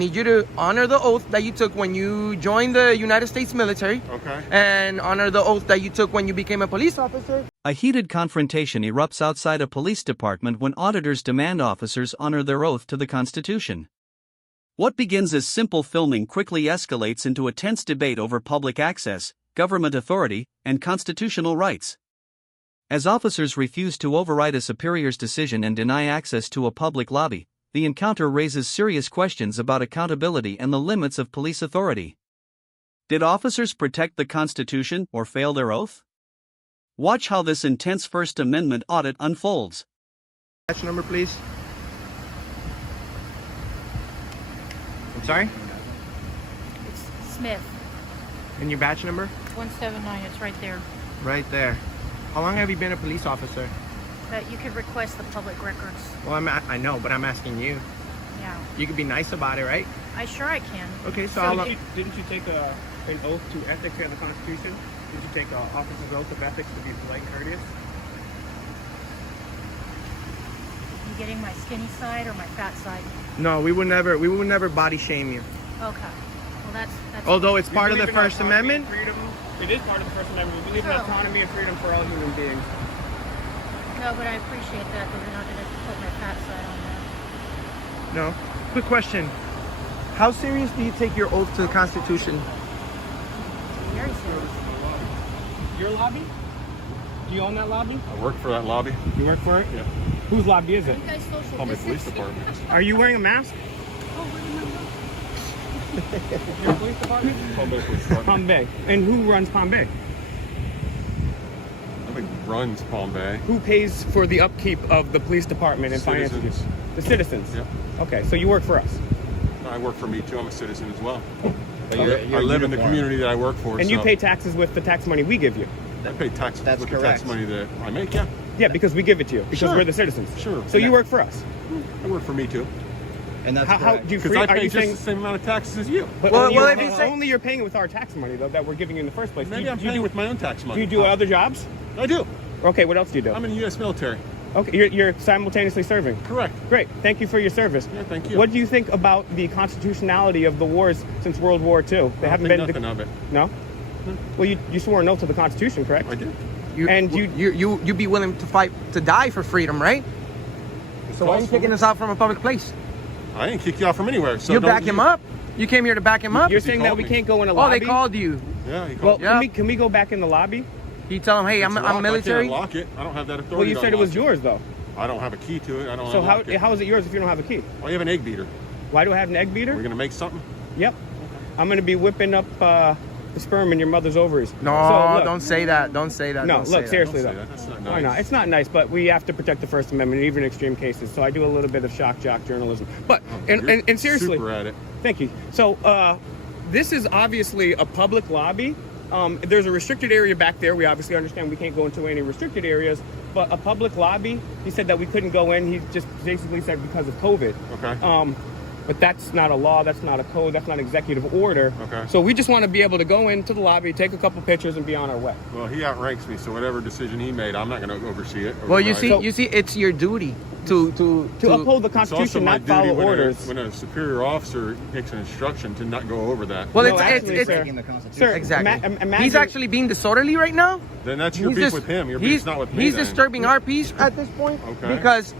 Need you to honor the oath that you took when you joined the United States military. Okay. And honor the oath that you took when you became a police officer. A heated confrontation erupts outside a police department when auditors demand officers honor their oath to the Constitution. What begins as simple filming quickly escalates into a tense debate over public access, government authority, and constitutional rights. As officers refuse to override a superior's decision and deny access to a public lobby, the encounter raises serious questions about accountability and the limits of police authority. Did officers protect the Constitution or fail their oath? Watch how this intense First Amendment audit unfolds. Batch number, please. I'm sorry? It's Smith, And your batch number? 179, it's right there. Right there. How long have you been a police officer? But you could request the public records. Well, I know, but I'm asking you. Yeah, You could be nice about it, right? I can. Okay, so Didn't you take an oath to ethics and the Constitution? Did you take an officer's oath of ethics to be polite and courteous? You getting my skinny side or my fat side? No, we would never body shame you. Okay. Well, that's Although it's part of You the believe in First autonomy and Amendment. Freedom. It is part of the First Amendment. We believe in Oh. autonomy and freedom for all human beings. No, but I appreciate that because you're not going to put my fat side on there. No. Quick question. How serious do you take your oath to the Constitution? Very serious. Your lobby? Do you own that lobby? I work for that lobby. You work for it? Yeah. Whose lobby is it? You guys social Palm Bay distance? Police Department. Are you wearing a mask? Oh, where am I? Your police department? Palm Bay Police Department. Palm Bay. And who runs Palm Bay? Nobody runs Palm Bay. Who pays for the upkeep of the police department and finances you? Citizens. The citizens? Yep. Okay, so you work for us. I work for me too. I'm a citizen as well. Okay. I live in the community that I work for. And you so pay taxes with the tax money we give you. I pay taxes That's with the tax money that I make. Yeah. Yeah, because we give it to you. Because Sure. we're the citizens. Sure. So you work for us. I work for me too. And that's How correct. do you Because free? I Are pay you just saying? the same amount of taxes as you. But Well, only, well, you're, if you say- only you're paying with our tax money though that we're giving you in the first place. Maybe do I'm you paying do, with my own tax money. Do you do other jobs? I do. Okay, what else do you do? I'm in the U.S. military. Okay, you're simultaneously serving. Correct. Great, thank you for your service. Yeah, thank you. What do you think about the constitutionality of the wars since World War II? They I haven't don't been think nothing of it. No. Well, you swore an oath to the Constitution, correct? I did. And you be willing to fight to die for freedom, right? So why are you kicking us out from a public place? I didn't kick you out from anywhere. So You don't back him up. You came here to back him up. You're saying that called we me. can't go in a Oh, lobby? they called you. Yeah. He Well, called. Yeah. can we go back in the lobby? You tell him, hey, I'm It's locked. military. I can't lock it. I don't have that authority. Well, you to said it was unlock yours though. I don't have a key to it. I don't. So unlock it. how is it yours if you don't have a key? Well, you have an egg beater. Why do I have an egg beater? We're gonna make something. Yep. I'm gonna be whipping up the sperm in your mother's ovaries. No, So, look, don't say that. Don't say that. No, don't say look, that. seriously Don't say though. that. That's not nice. Why not? It's not nice, but we have to protect the First Amendment, even in extreme cases. So I do a little bit of shock jock journalism. But You're and seriously, super at it. thank you. So this is obviously a public lobby. There's a restricted area back there. We obviously understand we can't go into any restricted areas, but a public lobby. He said that we couldn't go in. He just basically said because of COVID. Okay. But that's not a law, that's not a code, that's not an executive order. Okay. So we just want to be able to go into the lobby, take a couple pictures, and be on our way. Well, he outranks me, so whatever decision he made, I'm not going to oversee it. Well, you override see, it. it's your duty to uphold the It's also Constitution, my not follow duty when orders. when a superior officer takes an instruction to not go over that. Well, No, it's actually, it's sir. Taking the Constitution. Sir, exactly. imagine, He's actually being disorderly right now. Then that's your He's beef dis- with him. Your he's- beef's not with me. He's then. disturbing our peace at this point Okay. because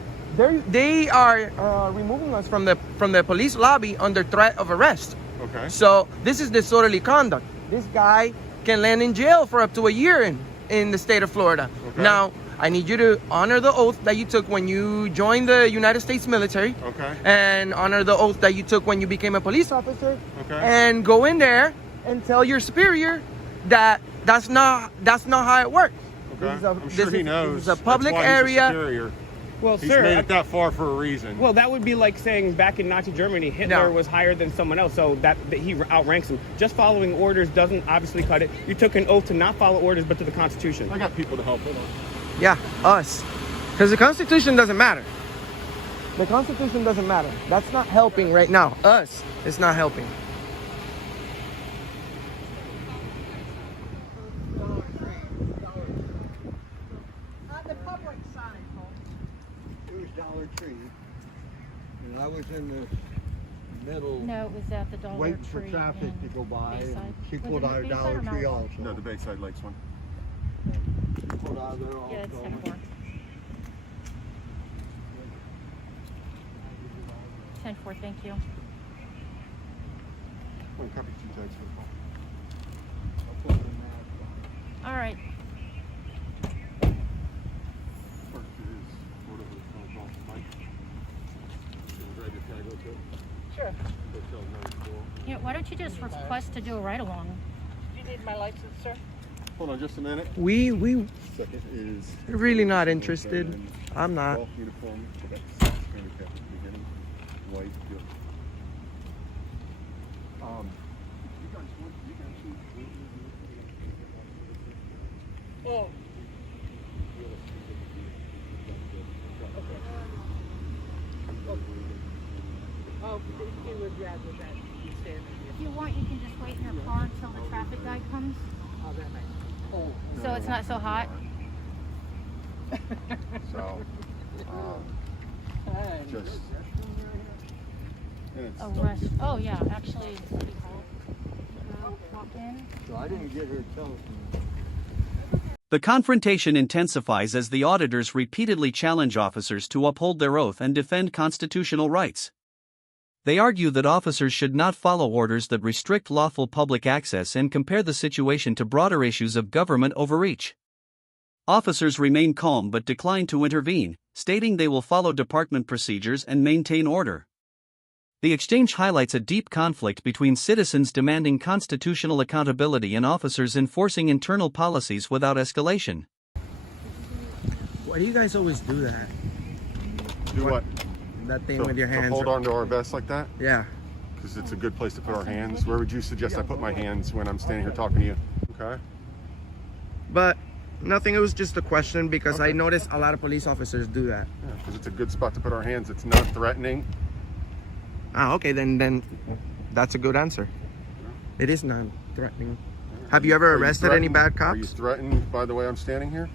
they are removing us from the police lobby under threat of arrest. Okay. So this is disorderly conduct. This guy can land in jail for up to a year in the state of Florida. Okay. Now, I need you to honor the oath that you took when you joined the United States military. Okay. And honor the oath that you took when you became a police officer. Okay. And go in there and tell your superior that that's not how it works. Okay. This is a- I'm sure this he is- knows. This is a public That's why he's a area. superior. well, He's sir, made it that far for a reason. well, that would be like saying back in Nazi Germany, Hitler No. was higher than someone else, so that he outranks him. Just following orders doesn't obviously cut it. You took an oath to not follow orders, but to the Constitution. I got people to help. Hold on. Yeah, us. Because the Constitution doesn't matter. The Constitution doesn't matter. That's not helping right now. Us, it's not helping. It was Dollar Tree, and I was in the middle, No, it was at the Dollar waiting for Tree traffic in to go by. Bayside. And she Was pulled it out her Bayside Dollar or Tree Mount also. No, the Bayside Lakes one. She pulled out of there also. Yeah, it's 10-4. 10-4, thank you. Wait, copy 2 tags for the phone. I'll put her mask on. All right. First is whatever it's called, Mike. Can you grab your tag real quick? Sure. Hotel 94. Yeah, why don't you just request to do a ride-along? Do you need my license, sir? Hold on just a minute. We Second is really not interested. I'm not. golf uniform. So that's handicap at the beginning. White. Yep. You guys want you guys Oh. Oh, he would rather that you stand in If you want, you can just wait in your car until the traffic guy comes, Oh, that makes. Oh. so it's not so hot. So, just. And it's A rush. Oh yeah, actually, it's pretty cold. Walk in. So I didn't get her telephone. The confrontation intensifies as the auditors repeatedly challenge officers to uphold their oath and defend constitutional rights. They argue that officers should not follow orders that restrict lawful public access and compare the situation to broader issues of government overreach. Officers remain calm but decline to intervene, stating they will follow department procedures and maintain order. The exchange highlights a deep conflict between citizens demanding constitutional accountability and officers enforcing internal policies without escalation. Why do you guys always do that? do what? That thing So, with your to hands. hold on to our vest like that? Yeah. Because it's a good place to put our hands. Where would you suggest I put my hands when I'm standing here talking to you? Okay. But nothing, it was just a question because I noticed a lot of police officers do that. Yeah, because it's a good spot to put our hands. It's not threatening. Ah, okay, then that's a good answer. It is non-threatening. Have you ever Are you arrested any threatened? bad Are you cops? threatened by the way I'm standing here?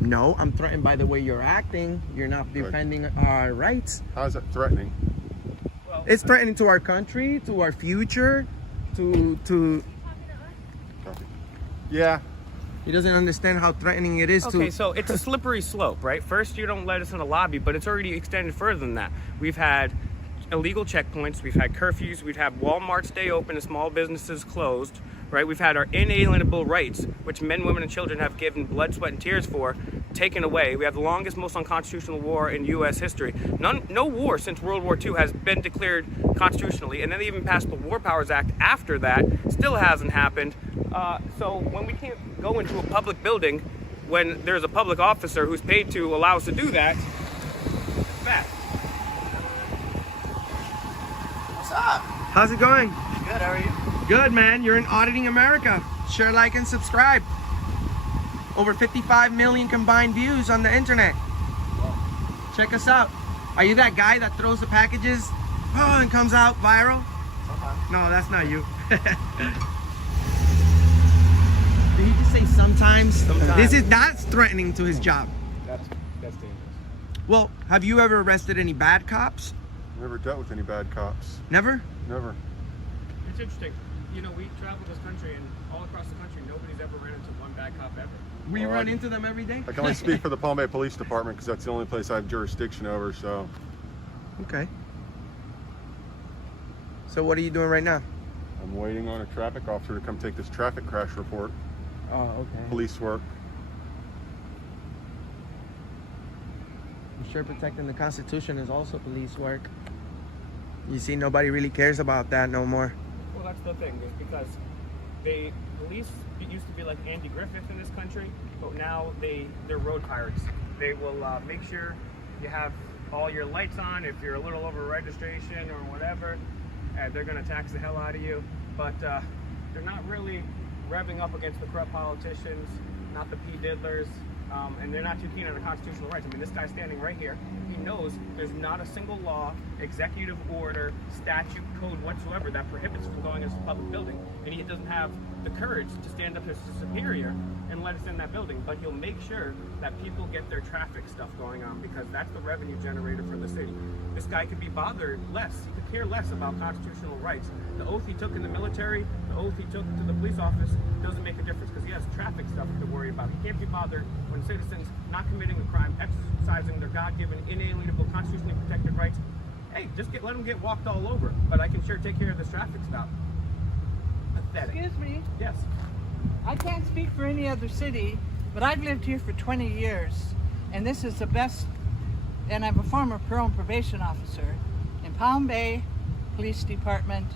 No, I'm threatened by the way you're acting. You're not Good. defending our rights. How is that threatening? It's threatening to our country, to our future, to Copy. Yeah. he doesn't understand how threatening it is Okay, to so it's a slippery slope, right? First, you don't let us in the lobby, but it's already extended further than that. We've had illegal checkpoints, we've had curfews, we've had Walmart stay open and small businesses closed, right? We've had our inalienable rights, which men, women, and children have given blood, sweat, and tears for, taken away. We have the longest, most unconstitutional war in U.S. history. No war since World War II has been declared constitutionally, and then they even passed the War Powers Act after that. Still hasn't happened. So when we can't go into a public building when there's a public officer who's paid to allow us to do that, it's bad. What's up? How's it going? Good, how are you? Good, man. You're in Auditing America. Share, like, and subscribe. Over 55 million combined views on the internet. Check us out. Are you that guy that throws the packages and comes out viral? No, that's not you. Did he just say sometimes? Sometimes. That's threatening to his job. That's dangerous. Well, have you ever arrested any bad cops? Never dealt with any bad cops. Never? Never. It's interesting. You know, we travel this country, and all across the country, nobody's ever ran into one bad cop ever. We Well, run into them every day? I can only speak for the Palm Bay Police Department because that's the only place I have jurisdiction over, so. Okay. So what are you doing right now? I'm waiting on a traffic officer to come take this traffic crash report. Oh, okay. Police work. I'm sure protecting the Constitution is also police work. You see, nobody really cares about that no more. Well, that's the thing, is because police used to be like Andy Griffith in this country, but now they're road pirates. They will make sure you have all your lights on if you're a little over registration or whatever. They're going to tax the hell out of you, but they're not really revving up against the corrupt politicians, not the Diddlers, and they're not too keen on the constitutional rights. I mean, this guy's standing right here. He knows there's not a single law, executive order, statute, code whatsoever that prohibits from going into a public building. And he doesn't have the courage to stand up as a superior and let us in that building. But he'll make sure that people get their traffic stuff going on because that's the revenue generator for the city. This guy could be bothered less. He could care less about constitutional rights. The oath he took in the military, the oath he took to the police office doesn't make a difference because he has traffic stuff to worry about. He can't be bothered when citizens not committing a crime, exercising their God-given, inalienable, constitutionally protected rights. Hey, just let them get walked all over, but I can sure take care of this traffic stop. Pathetic. Excuse me, Yes. I can't speak for any other city, but I've lived here for 20 years, and this is the best, and I'm a former parole and probation officer in Palm Bay Police Department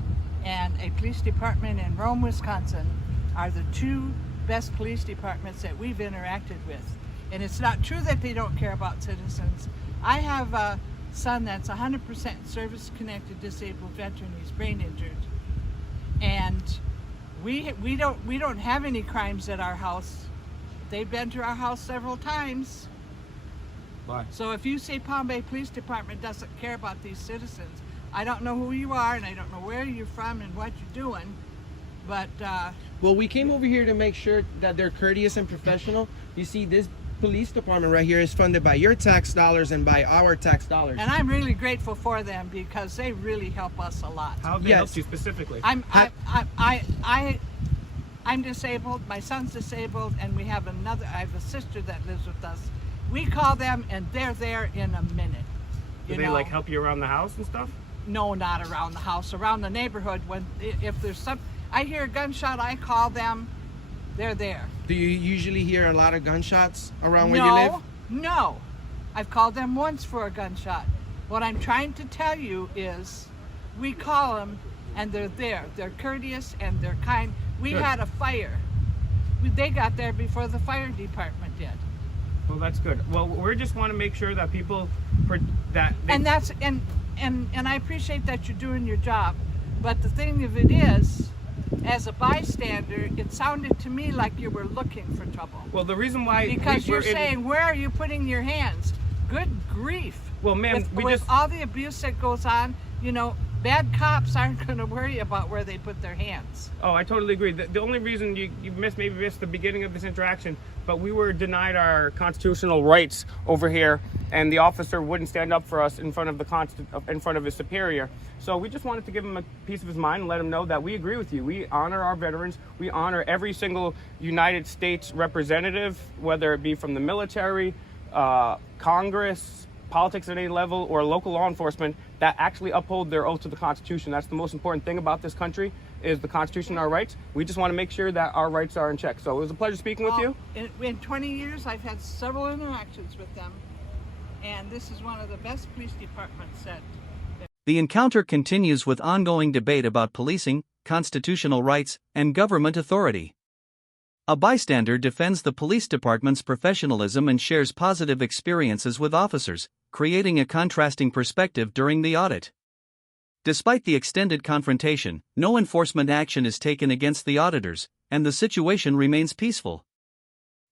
and a police department in Rome, Wisconsin are the two best police departments that we've interacted with. And it's not true that they don't care about citizens. I have a son that's 100% service-connected disabled veteran. He's brain injured, and we don't have any crimes at our house. They've been to our house several times. Why? So if you say Palm Bay Police Department doesn't care about these citizens, I don't know who you are and I don't know where you're from and what you're doing, but Well, we came over here to make sure that they're courteous and professional. You see, this police department right here is funded by your tax dollars and by our tax dollars. and I'm really grateful for them because they really help us a lot. How have they Yes. helped you specifically? I'm disabled, my son's disabled, and I have a sister that lives with us. We call them and they're there in a minute. Do You they know? like help you around the house and stuff? No, not around the house, around the neighborhood. If there's I hear a gunshot, I call them, they're there. Do you usually hear a lot of gunshots around where you live? No. I've called them once for a gunshot. What I'm trying to tell you is we call them and they're there. They're courteous and they're kind. We Good. had a fire. They got there before the fire department did. Well, that's good. Well, we just want to make sure that people And I appreciate that you're doing your job. But the thing of it is, as a bystander, it sounded to me like you were looking for trouble. Well, the reason why Because we're you're saying, where are you putting your hands? Good grief. Well, ma'am, with all the abuse that goes on, bad cops aren't going to worry about where they put their hands. Oh, I totally agree. The only reason you maybe missed the beginning of this interaction, but we were denied our constitutional rights over here, and the officer wouldn't stand up for us in front of his superior. So we just wanted to give him a piece of his mind and let him know that we agree with you. We honor our veterans. We honor every single United States representative, whether it be from the military, Congress, politics at any level, or local law enforcement that actually uphold their oath to the Constitution. That's the most important thing about this country, is the Constitution and our rights. We just want to make sure that our rights are in check. So it was a pleasure speaking with you. In 20 years, I've had several interactions with them, and this is one of the best police departments that. The encounter continues with ongoing debate about policing, constitutional rights, and government authority. A bystander defends the police department's professionalism and shares positive experiences with officers, creating a contrasting perspective during the audit. Despite the extended confrontation, no enforcement action is taken against the auditors, and the situation remains peaceful.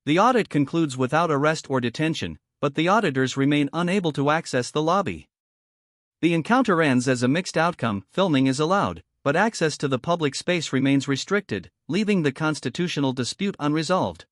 The audit concludes without arrest or detention, but the auditors remain unable to access the lobby. The encounter ends as a mixed outcome. Filming is allowed, but access to the public space remains restricted, leaving the constitutional dispute unresolved.